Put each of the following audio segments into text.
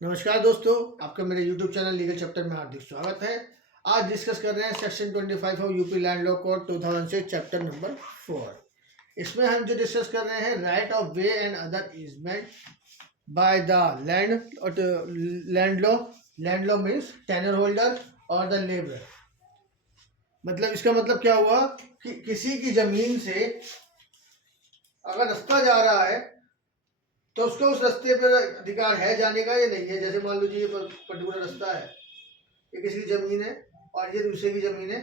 नमस्कार दोस्तों, आपका मेरे YouTube चैनल लीगल चैप्टर में हार्दिक स्वागत है। आज डिस्कस कर रहे हैं section 25 of UP land law code 2006 chapter number 4। इसमें हम जो डिस्कस कर रहे हैं right of way and other easement by the land law means tenure holder और द लेबर। मतलब इसका मतलब क्या हुआ कि किसी की जमीन से अगर रास्ता जा रहा है तो उसको उस रास्ते पर अधिकार है जाने का या नहीं है। जैसे मान लीजिए ये पर्टिकुलर रास्ता है, ये किसी की जमीन है और ये दूसरे की जमीन है।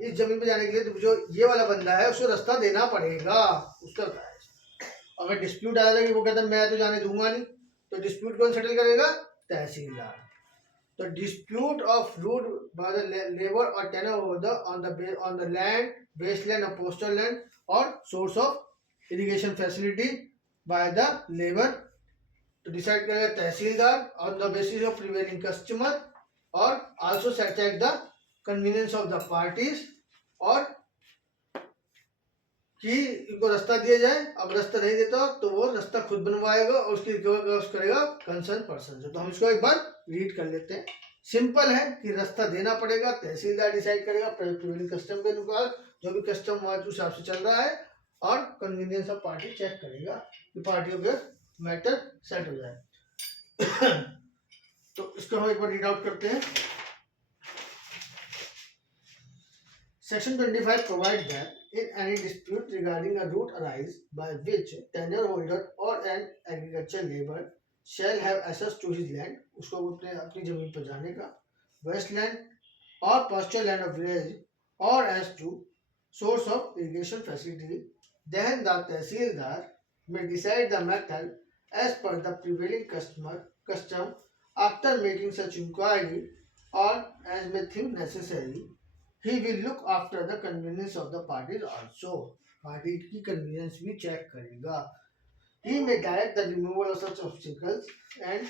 इस जमीन पे जाने के लिए तो जो ये वाला बंदा है उसको रास्ता देना पड़ेगा। उसका अगर डिस्प्यूट आ जाएगा, वो कहता है मैं तो जाने दूंगा नहीं, तो डिस्प्यूट कौन सेटल करेगा? तहसीलदार। तो dispute of route by the labour और tenure on the land, waste land और पोस्टल लैंड और source of irrigation facility by the labor to decide करेगा तहसीलदार on the basis of prevailing custom और also satisfy the convenience of the parties और कि इनको रास्ता दिया जाए। अब रास्ता नहीं देता तो वो रास्ता खुद बनवाएगा और उसकी रिकवर करेगा कंसर्न पर्सन से। तो हम इसको एक बार रीड कर लेते हैं। सिंपल है कि रास्ता देना पड़ेगा, तहसीलदार डिसाइड करेगा प्रिवेलिंग कस्टम के अनुसार, जो भी कस्टम हुआ उस हिसाब से चल रहा है, और कन्वीनियंस ऑफ पार्टी चेक करेगा कि पार्टियों के मैटर सेट हो जाए। तो इसको हम एक बार रीड आउट करते हैं। Section 25 provide that in any dispute regarding a route arise by which tenure holder और an agriculture labour shall have access to his land, उसको अपनी जमीन पर जाने का, वेस्ट लैंड और पास्चर लैंड ऑफ विलेज और as to source of irrigation facility, then the Tehsildar may decide the matter as per the prevailing custom after making such inquiry, or as may think necessary. He will look after the convenience of the parties also. Party की convenience भी check करेगा. He may direct the removal of such obstacles and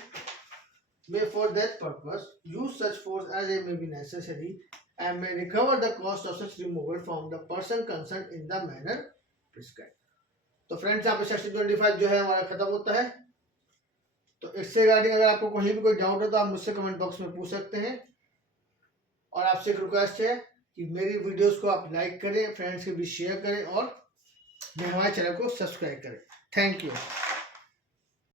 may for that purpose use such force as may be necessary and may recover the cost of such removal from the person concerned in the manner prescribe. तो friends, यहाँ पे section 25 जो है हमारा खत्म होता है। तो इससे रिगार्डिंग अगर आपको कहीं भी कोई डाउट हो तो आप मुझसे कमेंट बॉक्स में पूछ सकते हैं। और आपसे एक रिक्वेस्ट है कि मेरी वीडियोस को आप लाइक करें, फ्रेंड्स के भी शेयर करें और हमारे चैनल को सब्सक्राइब करें। Thank you.